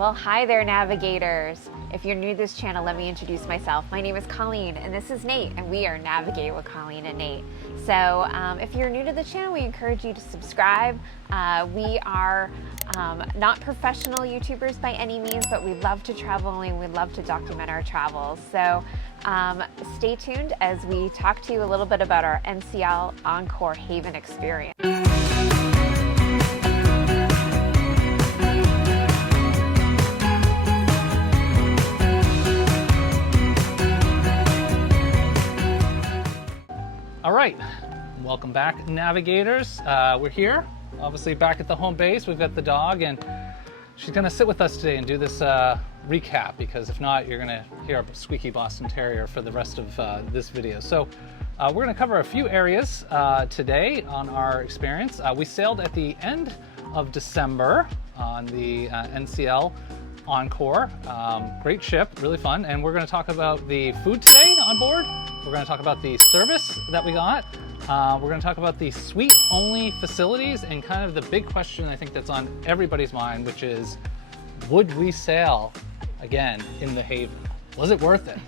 Well, hi there, navigators. If you're new to this channel, let me introduce myself. My name is Colleen, and this is Nate, and we are Navigate with Colleen and Nate. So if you're new to the channel, we encourage you to subscribe. We are not professional YouTubers by any means, but we love to travel and we love to document our travels. So stay tuned as we talk to you a little bit about our NCL Encore Haven experience. All right, welcome back, navigators. We're here, obviously back at the home base. We've got the dog, and she's gonna sit with us today and do this recap, because if not, you're gonna hear a squeaky Boston Terrier for the rest of this video. So we're gonna cover a few areas today on our experience. We sailed at the end of December on the NCL Encore. Great ship, really fun. And we're gonna talk about the food today on board. We're going to talk about the service that we got. We're going to talk about the suite-only facilities and kind of the big question I think that's on everybody's mind, which is, would we sail again in the Haven? Was it worth it?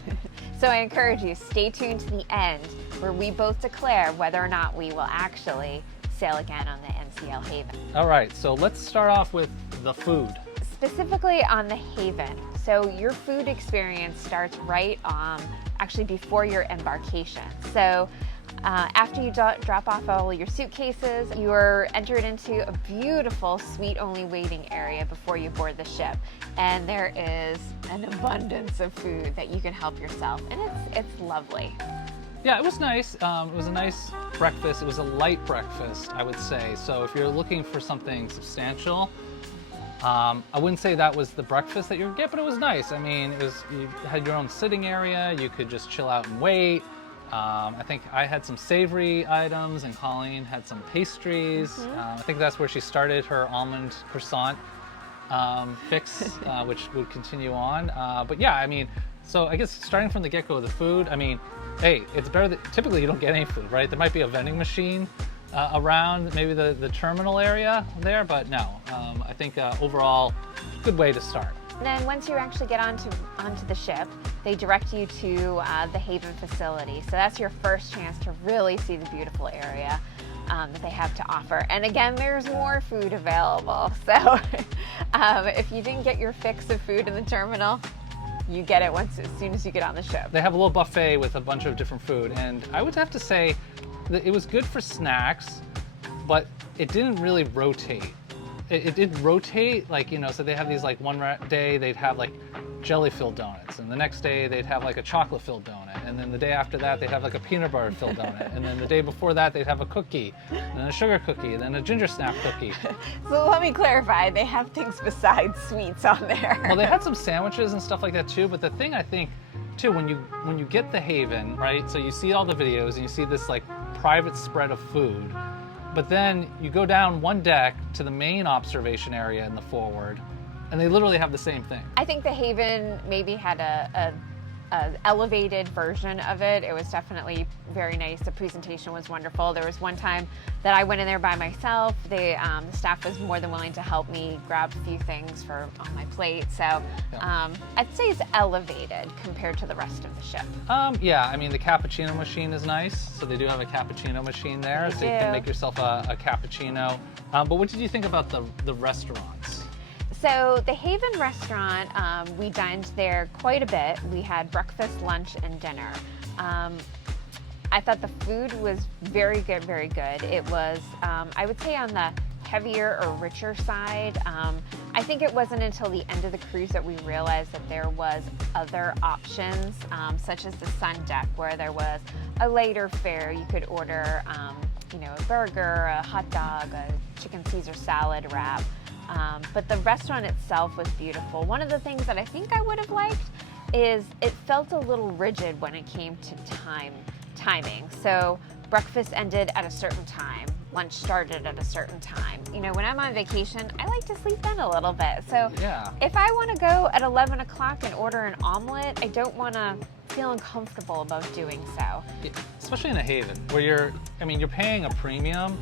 So I encourage you, stay tuned to the end where we both declare whether or not we will actually sail again on the NCL Haven. All right, so let's start off with the food. Specifically on the Haven. So your food experience starts right actually before your embarkation. So after you drop off all your suitcases, you are entered into a beautiful suite-only waiting area before you board the ship. And there is an abundance of food that you can help yourself, and it's lovely. Yeah, it was nice. It was a nice breakfast. It was a light breakfast, I would say. So if you're looking for something substantial, I wouldn't say that was the breakfast that you would get, but it was nice. I mean, you had your own sitting area. You could just chill out and wait. I think I had some savory items, and Colleen had some pastries. I think that's where she started her almond croissant fix, which would continue on. But yeah, I mean, so I guess starting from the get-go of the food, I mean, hey, it's better that typically you don't get any food, right? There might be a vending machine around maybe the terminal area there, but no, I think overall, good way to start. And then once you actually get onto the ship, they direct you to the Haven facility. So that's your first chance to really see the beautiful area that they have to offer. And again, there's more food available. So if you didn't get your fix of food in the terminal, you get it as soon as you get on the ship. They have a little buffet with a bunch of different food, and I would have to say that it was good for snacks, but it didn't really rotate. It did rotate, like, you know, so they have these, like, one day they'd have like jelly-filled donuts, and the next day they'd have like a chocolate-filled donut, and then the day after that they'd have like a peanut butter-filled donut, and then the day before that they'd have a cookie, and then a sugar cookie, and then a ginger snap cookie. So let me clarify, they have things besides sweets on there. Well, they had some sandwiches and stuff like that too, but the thing I think too, when you get the Haven, right, so you see all the videos and you see this like private spread of food, but then you go down one deck to the main observation area in the forward, and they literally have the same thing. I think the Haven maybe had a elevated version of it. It was definitely very nice. The presentation was wonderful. There was one time that I went in there by myself. The staff was more than willing to help me grab a few things on my plate. So I'd say it's elevated compared to the rest of the ship. Yeah, I mean, the cappuccino machine is nice. So they do have a cappuccino machine there, so you can make yourself a cappuccino. But what did you think about the restaurants? So the Haven restaurant, we dined there quite a bit. We had breakfast, lunch, and dinner. I thought the food was very good, very good. It was, I would say, on the heavier or richer side. I think it wasn't until the end of the cruise that we realized that there was other options, such as the sun deck, where there was a lighter fare. You could order, you know, a burger, a hot dog, a chicken Caesar salad wrap. But the restaurant itself was beautiful. One of the things that I think I would have liked is it felt a little rigid when it came to timing. So breakfast ended at a certain time, lunch started at a certain time. You know, when I'm on vacation, I like to sleep in a little bit. So if I want to go at 11 o'clock and order an omelet, I don't want to feel uncomfortable about doing so. Especially in a Haven, where you're paying a premium,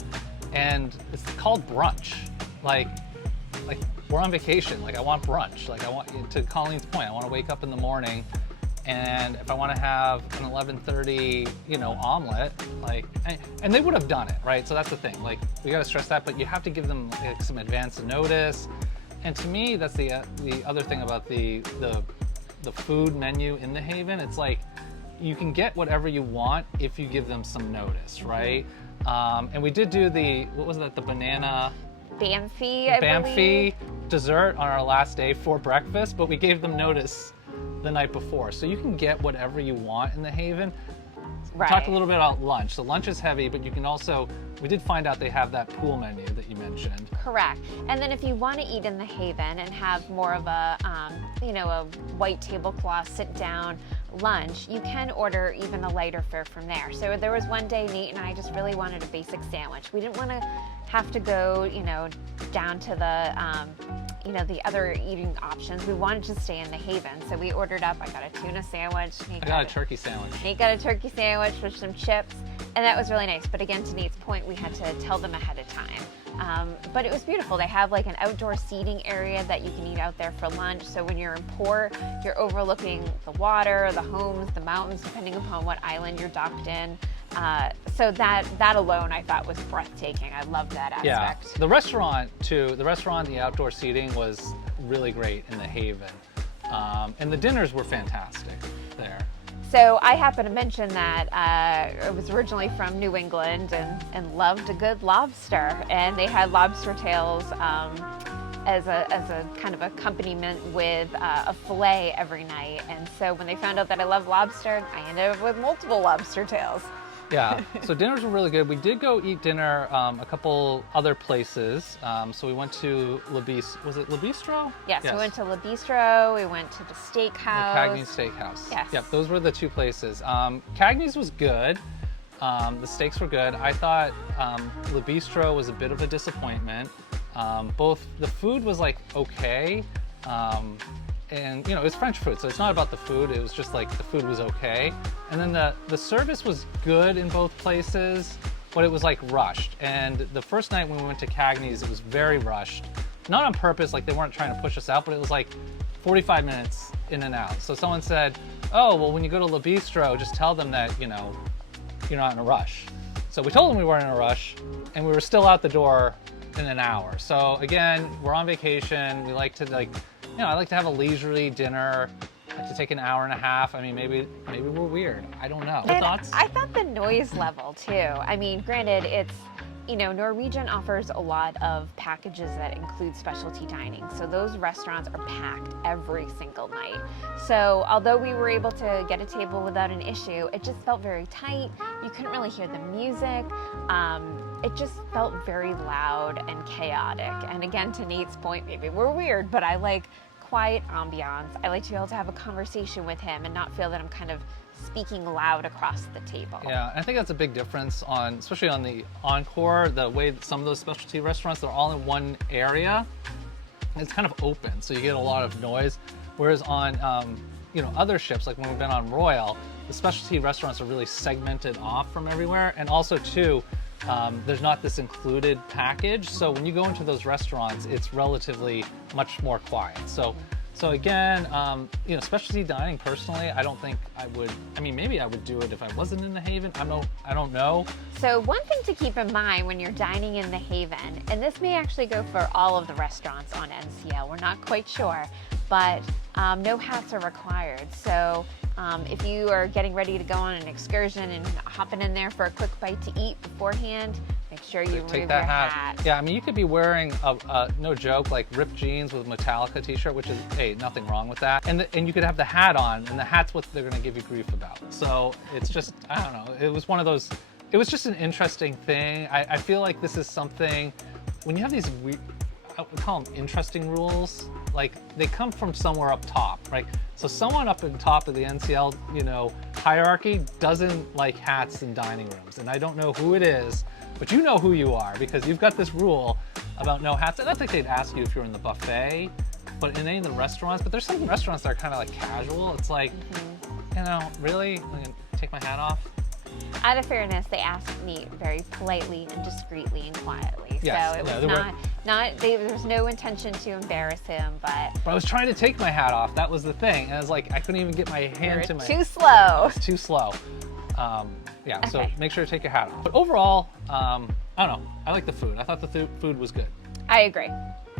and it's called brunch. Like we're on vacation. Like I want brunch. Like I want, to Colleen's point, I want to wake up in the morning, and if I want to have an 11:30, omelet, like, and they would have done it, right? So that's the thing. Like we got to stress that, but you have to give them like some advance notice. And to me, that's the other thing about the food menu in the Haven. It's like you can get whatever you want if you give them some notice, right? And we did do the banana Bamfi dessert on our last day for breakfast, but we gave them notice the night before. So you can get whatever you want in the Haven. Right. We talked a little bit about lunch. So lunch is heavy, but you can also, we did find out they have that pool menu that you mentioned. Correct. And then if you want to eat in the Haven and have more of a, a white tablecloth sit down lunch, you can order even a lighter fare from there. So there was one day Nate and I just really wanted a basic sandwich. We didn't want to have to go, down to the other eating options. We wanted to stay in the Haven. So we ordered up, I got a tuna sandwich. I got a turkey sandwich. Nate got a turkey sandwich with some chips, and that was really nice. But again, to Nate's point, we had to tell them ahead of time. But it was beautiful. They have like an outdoor seating area that you can eat out there for lunch. So when you're in port, you're overlooking the water, the homes, the mountains, depending upon what island you're docked in. So that alone I thought was breathtaking. I loved that aspect. Yeah, the restaurant too. The outdoor seating was really great in the Haven, and the dinners were fantastic there. So I happen to mention that I was originally from New England and loved a good lobster, and they had lobster tails as a kind of accompaniment with a fillet every night. And so when they found out that I love lobster, I ended up with multiple lobster tails. Yeah, so dinners were really good. We did go eat dinner a couple other places. So we went to was it Le Bistro? Yes, we went to Le Bistro, we went to the steakhouse. The Cagney's Steakhouse. Yes. Yep, those were the two places. Cagney's was good. The steaks were good. I thought Le Bistro was a bit of a disappointment. Both the food was like okay, and it was French food, so it's not about the food. It was just like the food was okay, and then the service was good in both places, but it was like rushed. And the first night when we went to Cagney's, it was very rushed, not on purpose. Like they weren't trying to push us out, but it was like 45 minutes in and out. So someone said, "Oh, well, when you go to Le Bistro, just tell them that you're not in a rush." So we told them we weren't in a rush, and we were still out the door in an hour. So again, we're on vacation. We like to I like to have a leisurely dinner. I like to take an hour and a half. I mean, maybe we're weird. I don't know. And thoughts? I thought the noise level too. I mean, granted, it's Norwegian offers a lot of packages that include specialty dining. So those restaurants are packed every single night. So although we were able to get a table without an issue, it just felt very tight. You couldn't really hear the music. It just felt very loud and chaotic. And again, to Nate's point, maybe we're weird, but I like quiet ambiance. I like to be able to have a conversation with him and not feel that I'm kind of speaking loud across the table. Yeah, I think that's a big difference especially on the Encore, the way that some of those specialty restaurants, they're all in one area. It's kind of open, so you get a lot of noise. Whereas on, other ships, like when we've been on Royal, the specialty restaurants are really segmented off from everywhere. And also too, there's not this included package. So when you go into those restaurants, it's relatively much more quiet. So again, specialty dining, personally, I don't think I would. I mean, maybe I would do it if I wasn't in the Haven. I don't know. So one thing to keep in mind when you're dining in the Haven, and this may actually go for all of the restaurants on NCL, we're not quite sure, but no hats are required. So if you are getting ready to go on an excursion and hopping in there for a quick bite to eat beforehand, make sure you remove your hat. Yeah, I mean, you could be wearing no joke, like ripped jeans with Metallica t-shirt, which is, hey, nothing wrong with that. And you could have the hat on, and the hat's what they're gonna give you grief about. So it's just, I don't know, it was one of those, it was just an interesting thing. I feel like this is something, when you have these, I would call them interesting rules, like they come from somewhere up top, right? So someone up in top of the NCL, hierarchy doesn't like hats in dining rooms. And I don't know who it is, but you know who you are because you've got this rule about no hats. I don't think they'd ask you if you're in the buffet, but in any of the restaurants, but there's some restaurants that are kind of like casual. It's like, really? I'm gonna take my hat off? Out of fairness, they asked me very politely and discreetly and quietly. Yes, so it was no, there was no intention to embarrass him, but I was trying to take my hat off. That was the thing. And I was like, I couldn't even get my hand to my... too slow. It's too slow. Yeah, so Okay. make sure to take your hat off. But overall, I don't know. I like the food. I thought the food was good. I agree.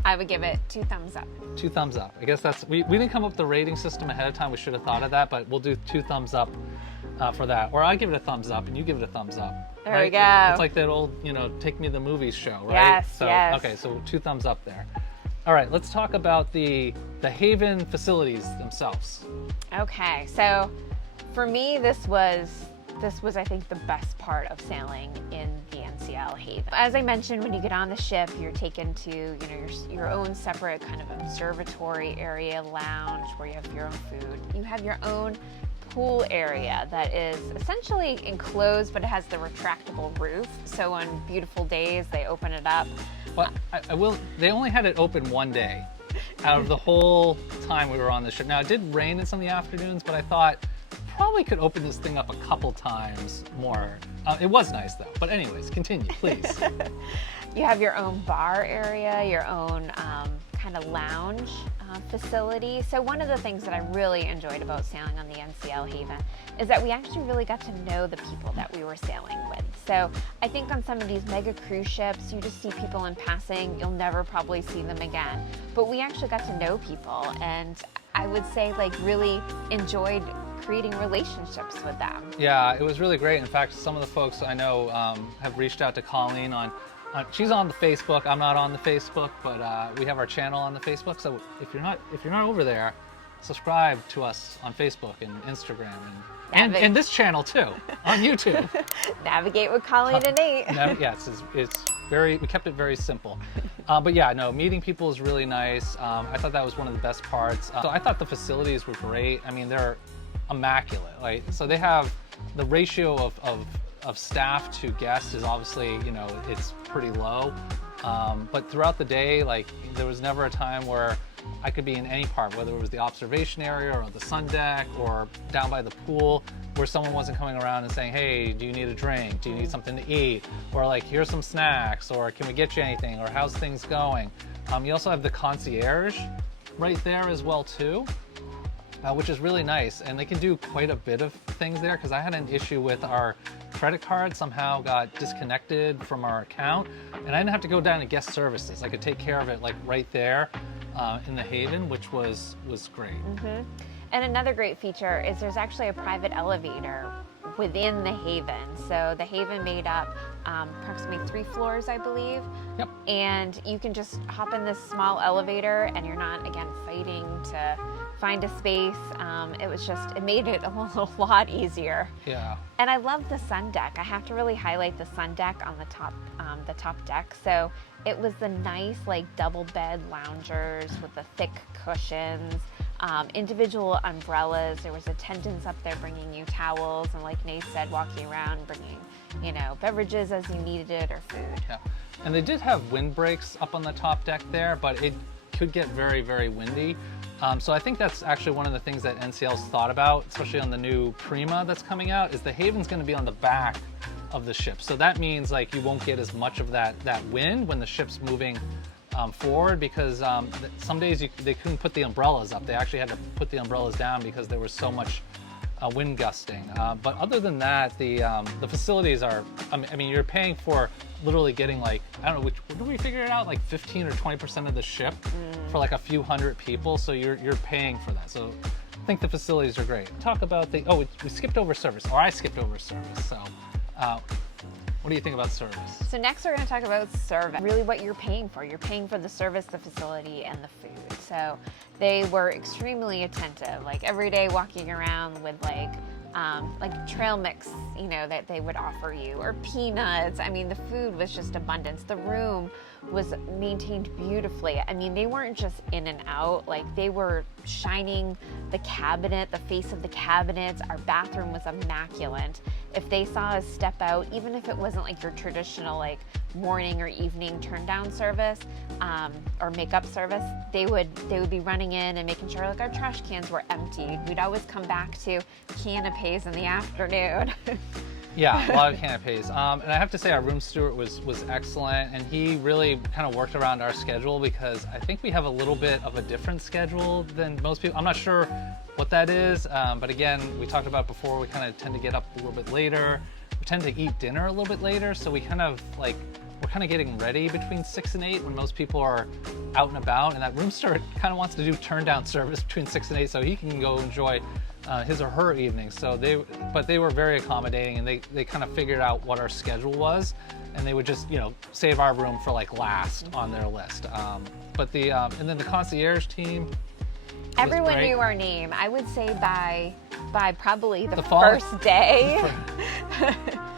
I would give it 2 thumbs up. 2 thumbs up. I guess that's... We didn't come up with the rating system ahead of time. We should have thought of that, but we'll do 2 thumbs up for that. Or I give it a thumbs up and you give it a thumbs up. There right? we go. It's like that old, Take Me to the Movies show, right? Yes, so, yes. Okay, so 2 thumbs up there. All right, let's talk about the Haven facilities themselves. Okay, so for me, this was I think the best part of sailing in the NCL Haven. As I mentioned, when you get on the ship, you're taken to your own separate kind of observatory area, lounge where you have your own food. You have your own pool area that is essentially enclosed, but it has the retractable roof. So on beautiful days, they open it up. Well, they only had it open one day out of the whole time we were on the ship. Now, it did rain in some of the afternoons, but I thought probably could open this thing up a couple times more. It was nice though. But anyways, continue, please. You have your own bar area, your own kind of lounge facility. So one of the things that I really enjoyed about sailing on the NCL Haven is that we actually really got to know the people that we were sailing with. So I think on some of these mega cruise ships, you just see people in passing, you'll never probably see them again. But we actually got to know people, and I would say really enjoyed creating relationships with them. Yeah, it was really great. In fact, some of the folks I know have reached out to Colleen on she's on the Facebook. I'm not on the Facebook, but we have our channel on the Facebook. So if you're not over there, subscribe to us on Facebook and Instagram and this channel too on YouTube. Navigate with Colleen and Nate. Yes, it's very. We kept it very simple. But yeah, no, meeting people is really nice. I thought that was one of the best parts. So I thought the facilities were great. I mean, they're immaculate. Like, so they have the ratio of staff to guests is obviously, it's pretty low. But throughout the day, there was never a time where I could be in any part, whether it was the observation area or the sun deck or down by the pool, where someone wasn't coming around and saying, hey, do you need a drink? Do you need something to eat? Or here's some snacks, or can we get you anything? Or how's things going? You also have the concierge right there as well too. Which is really nice, and they can do quite a bit of things there, because I had an issue with our credit card somehow got disconnected from our account, and I didn't have to go down to guest services. I could take care of it right there in the Haven, which was great. Mm-hmm. And another great feature is there's actually a private elevator within the Haven. So the Haven made up approximately 3 floors, I believe. Yep. And you can just hop in this small elevator, and you're not, again, fighting to find a space. It made it a lot easier. Yeah. And I love the sun deck. I have to really highlight the sun deck on the top deck. So it was the nice double bed loungers with the thick cushions, individual umbrellas. There was attendants up there bringing you towels, and like Nate said, walking around bringing, beverages as you needed it, or food. Yeah. And they did have wind breaks up on the top deck there, but it could get very, very windy. So I think that's actually one of the things that NCL's thought about, especially on the new Prima that's coming out, is the Haven's going to be on the back of the ship. So that means you won't get as much of that wind when the ship's moving forward, because some days they couldn't put the umbrellas up. They actually had to put the umbrellas down because there was so much wind gusting. But other than that, the facilities are, I mean, you're paying for literally getting I don't know, what did we figure it out? 15 or 20% of the ship for a few hundred people. So you're paying for that. So I think the facilities are great. Talk about we skipped over service, or I skipped over service. So what do you think about service? So next we're going to talk about service. Really what you're paying for. You're paying for the service, the facility, and the food. So they were extremely attentive. Every day walking around with trail mix, that they would offer you, or peanuts. I mean, the food was just abundance. The room was maintained beautifully. I mean, they weren't just in and out. They were shining the cabinet, the face of the cabinets. Our bathroom was immaculate. If they saw us step out, even if it wasn't your traditional morning or evening turn down service or makeup service, they would be running in and making sure our trash cans were emptied. We'd always come back to canapes in the afternoon. Yeah, a lot of canapes. And I have to say our room steward was excellent, and he really kind of worked around our schedule because I think we have a little bit of a different schedule than most people. I'm not sure what that is, but again, we talked about before, we kind of tend to get up a little bit later. We tend to eat dinner a little bit later, so we kind of like, we're kind of getting ready between 6 and 8 when most people are out and about, and that room steward kind of wants to do turn down service between 6 and 8 so he can go enjoy his or her evening. So they were very accommodating, and they kind of figured out what our schedule was, and they would just, you know, save our room for like last on their list. But and then the concierge team, everyone knew our name. I would say by probably the first day.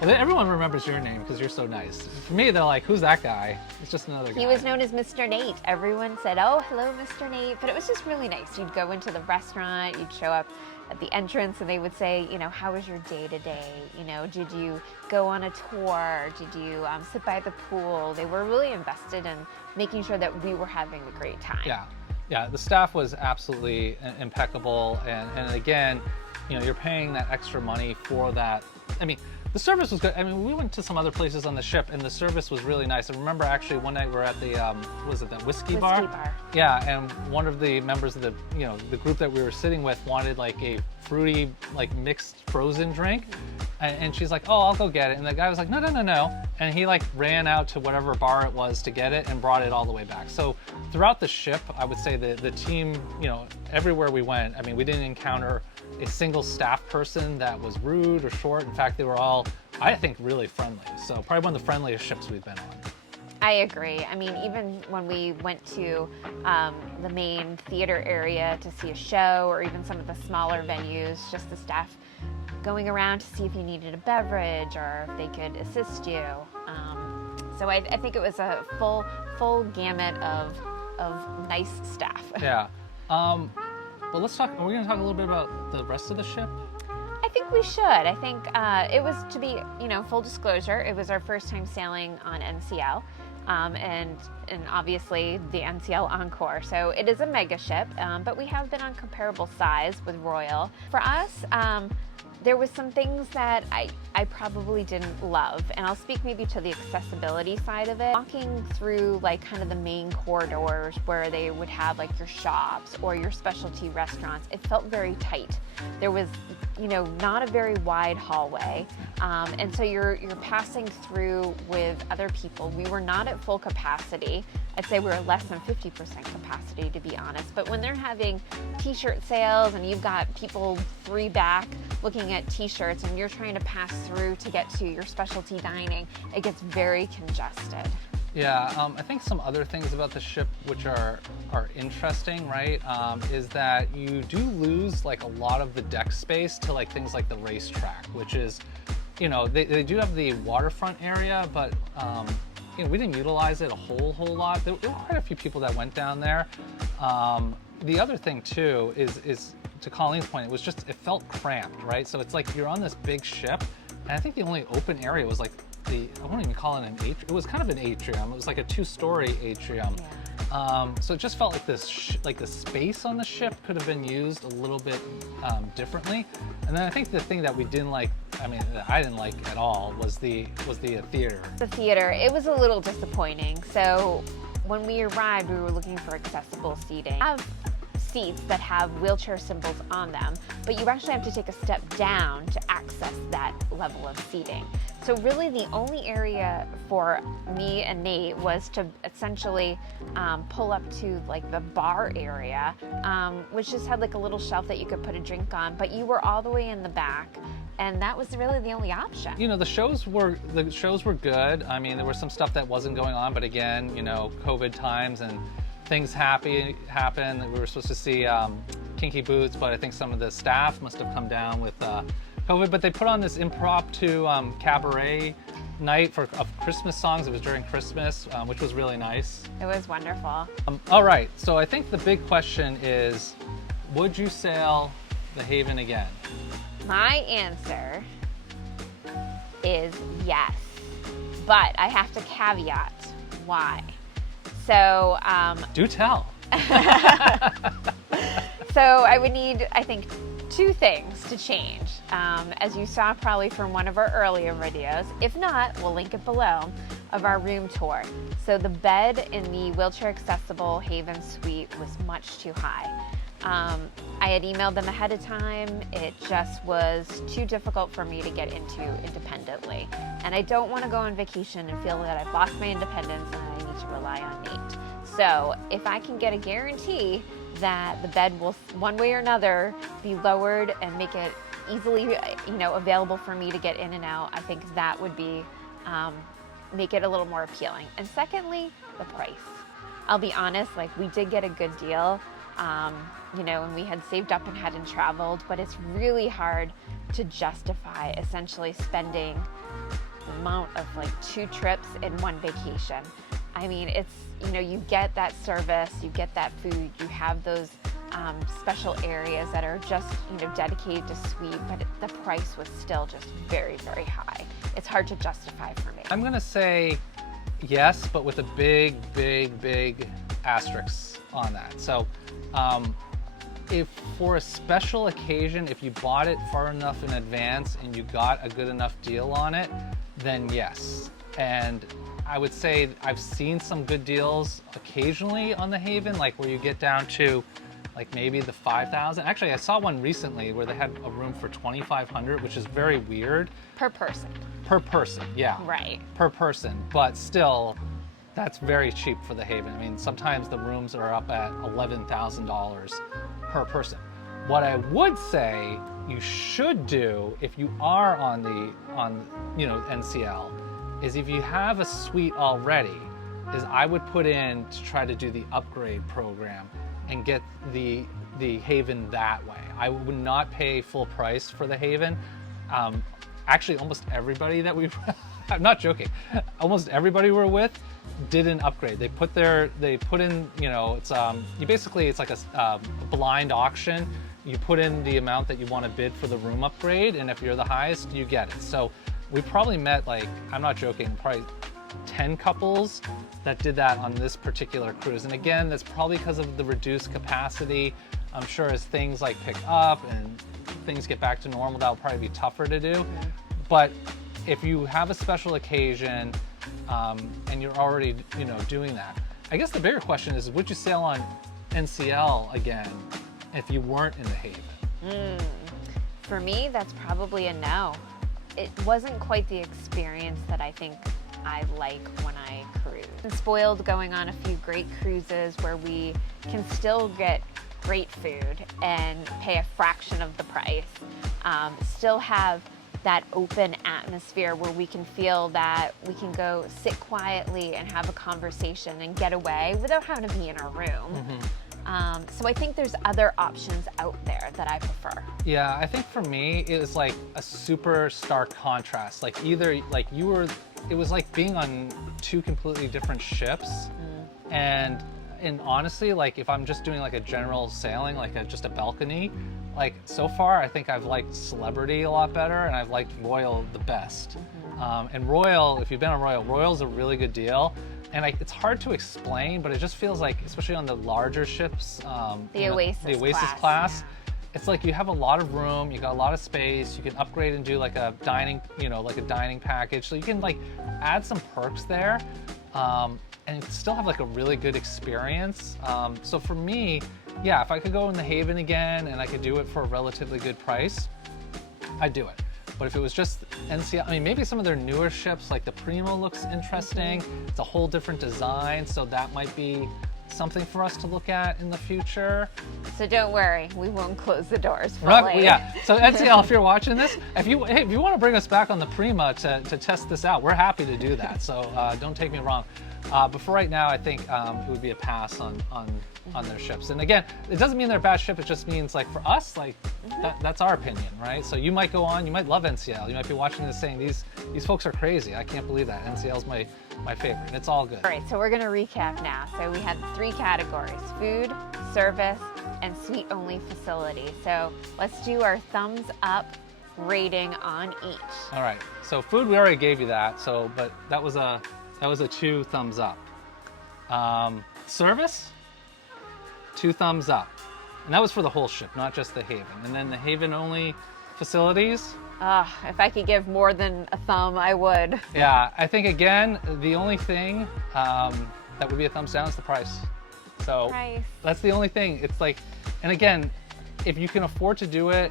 Well, everyone remembers your name because you're so nice. For me, they're like, who's that guy? It's just another guy. He was known as Mr. Nate. Everyone said, oh, hello, Mr. Nate. But it was just really nice. You'd go into the restaurant, you'd show up at the entrance, and they would say, you know, how was your day today? You know, did you go on a tour? Did you sit by the pool? They were really invested in making sure that we were having a great time. Yeah, the staff was absolutely impeccable, and again, you know, you're paying that extra money for that. I mean, the service was good. I mean, we went to some other places on the ship, and the service was really nice. I remember actually one night we were at the, was it that whiskey bar? Yeah, and one of the members of the, you know, the group that we were sitting with wanted like a fruity, like mixed frozen drink. And she's like, oh, I'll go get it. And the guy was like, no. And he like ran out to whatever bar it was to get it and brought it all the way back. So throughout the ship, I would say the team, you know, everywhere we went, I mean, we didn't encounter a single staff person that was rude or short. In fact, they were all, I think, really friendly. So probably one of the friendliest ships we've been on. I agree. I mean, even when we went to the main theater area to see a show, or even some of the smaller venues, just the staff going around to see if you needed a beverage or if they could assist you. So I think it was a full gamut of nice staff. Yeah. But let's talk, are we going to talk a little bit about the rest of the ship? I think we should. I think it was, to be, you know, full disclosure, it was our first time sailing on NCL. And obviously the NCL Encore. So it is a mega ship, but we have been on comparable size with Royal. For us, there was some things that I probably didn't love, and I'll speak maybe to the accessibility side of it. Walking through like kind of the main corridors where they would have like your shops or your specialty restaurants, it felt very tight. There was, you know, not a very wide hallway, and so you're passing through with other people. We were not at full capacity. I'd say we were less than 50% capacity, to be honest. But when they're having t-shirt sales and you've got people 3 back looking at t-shirts and you're trying to pass through to get to your specialty dining, it gets very congested. Yeah, I think some other things about the ship which are interesting, right, is that you do lose like a lot of the deck space to like things like the racetrack, which is, you know, they do have the waterfront area, but you know, we didn't utilize it a whole lot. There were quite a few people that went down there. The other thing too is to Colleen's point, it felt cramped, right? So it's like you're on this big ship, and I think the only open area was like I won't even call it an atrium. It was kind of an atrium. It was like a 2-story atrium. Yeah. So it just felt like the space on the ship could have been used a little bit differently. And then I think the thing that we didn't like, I mean, that I didn't like at all, was the theater. The theater, it was a little disappointing. So when we arrived, we were looking for accessible seating. We have seats that have wheelchair symbols on them, but you actually have to take a step down to access that level of seating. So really the only area for me and Nate was to essentially pull up to like the bar area, which just had like a little shelf that you could put a drink on, but you were all the way in the back, and that was really the only option. You know, the shows were good. I mean, there was some stuff that wasn't going on, but again, you know, COVID times and things happen. We were supposed to see Kinky Boots, but I think some of the staff must have come down with COVID. But they put on this impromptu Cabaret Night of Christmas songs. It was during Christmas, which was really nice. It was wonderful. All right, so I think the big question is, would you sail the Haven again? My answer is yes, but I have to caveat why. So, do tell. So I would need, I think, two things to change. As you saw probably from one of our earlier videos, if not, we'll link it below, of our room tour. So the bed in the wheelchair accessible Haven suite was much too high. I had emailed them ahead of time. It just was too difficult for me to get into independently. And I don't want to go on vacation and feel that I've lost my independence and I need to rely on Nate. So if I can get a guarantee that the bed will, one way or another, be lowered and make it easily, available for me to get in and out, I think that would be, make it a little more appealing. And secondly, the price. I'll be honest, we did get a good deal, and we had saved up and hadn't traveled, but it's really hard to justify essentially spending the amount of 2 trips in one vacation. I mean, it's, you get that service, you get that food, you have those special areas that are just, dedicated to suite, but the price was still just very, very high. It's hard to justify for me. I'm gonna say yes, but with a big, big, big asterisk on that. So, if for a special occasion, if you bought it far enough in advance and you got a good enough deal on it, then yes. And I would say I've seen some good deals occasionally on the Haven, where you get down to maybe the 5,000. Actually, I saw one recently where they had a room for 2,500, which is very weird. Per person. Per person, yeah. Right. Per person, but still, that's very cheap for the Haven. I mean, sometimes the rooms are up at $11,000 per person. What I would say you should do if you are on NCL is if you have a suite already, is I would put in to try to do the upgrade program and get the Haven that way. I would not pay full price for the Haven. Actually, almost everybody that I'm not joking, almost everybody we're with did an upgrade. They put in, it's like a blind auction. You put in the amount that you want to bid for the room upgrade, and if you're the highest, you get it. So we probably met, I'm not joking, probably 10 couples that did that on this particular cruise. And again, that's probably because of the reduced capacity. I'm sure as things pick up and things get back to normal, that'll probably be tougher to do. But if you have a special occasion and you're already, doing that, I guess the bigger question is, would you sail on NCL again if you weren't in the Haven? For me, that's probably a no. It wasn't quite the experience that I think I like when I cruise. I'm spoiled going on a few great cruises where we can still get great food and pay a fraction of the price. Still have that open atmosphere where we can feel that we can go sit quietly and have a conversation and get away without having to be in our room. So I think there's other options out there that I prefer. Yeah, I think for me, it was a super stark contrast. It was like being on 2 completely different ships. And honestly, if I'm just doing a general sailing, just a balcony, so far I think I've liked Celebrity a lot better and I've liked Royal the best. And Royal, if you've been on Royal, Royal's a really good deal. And it's hard to explain, but it just feels especially on the larger ships, the Oasis class, it's you have a lot of room, you got a lot of space, you can upgrade and do a dining, a dining package. So you can add some perks there, and still have a really good experience. So for me, yeah, if I could go in the Haven again and I could do it for a relatively good price, I'd do it. But if it was just NCL, maybe some of their newer ships, the Primo looks interesting. It's a whole different design, so that might be something for us to look at in the future. So don't worry, we won't close the doors fully. Yeah, so NCL, if you're watching this, if you want to bring us back on the Prima to test this out, we're happy to do that. So don't take me wrong. But for right now, I think it would be a pass on their ships. And again, it doesn't mean they're a bad ship. It just means for us, that's our opinion, right? So you might go on, you might love NCL. You might be watching this saying, these folks are crazy. I can't believe that. NCL's my favorite, and it's all good. All right, so we're gonna recap now. So we had 3 categories: food, service, and suite-only facility. So let's do our thumbs up rating on each. All right, so food, we already gave you that. So, but that was a 2 thumbs up. Service, 2 thumbs up. And that was for the whole ship, not just the Haven. And then the Haven only facilities. If I could give more than a thumb, I would. Yeah, I think again, the only thing that would be a thumbs down is the price. So Price. that's the only thing. It's like, and again, if you can afford to do it,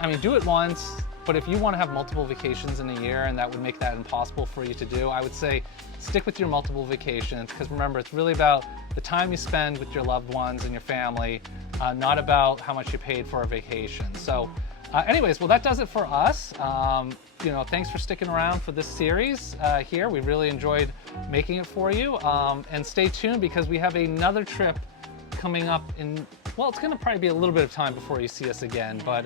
I mean, do it once. But if you want to have multiple vacations in a year and that would make that impossible for you to do, I would say stick with your multiple vacations, because remember, it's really about the time you spend with your loved ones and your family, not about how much you paid for a vacation. So anyways, well, that does it for us. You know, thanks for sticking around for this series here. We really enjoyed making it for you. And stay tuned, because we have another trip coming up in, well, it's going to probably be a little bit of time before you see us again, but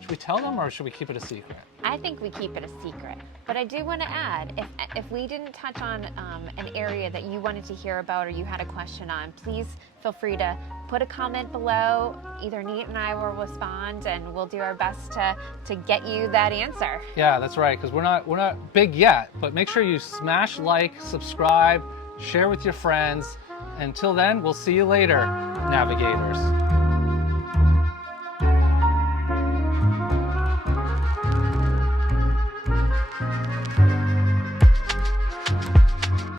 should we tell them or should we keep it a secret? I think we keep it a secret. But I do want to add, if we didn't touch on an area that you wanted to hear about or you had a question on, please feel free to put a comment below. Either Nate and I will respond, and we'll do our best to get you that answer. Yeah, that's right, because we're not big yet, but make sure you smash like, subscribe, share with your friends. Until then, we'll see you later, navigators.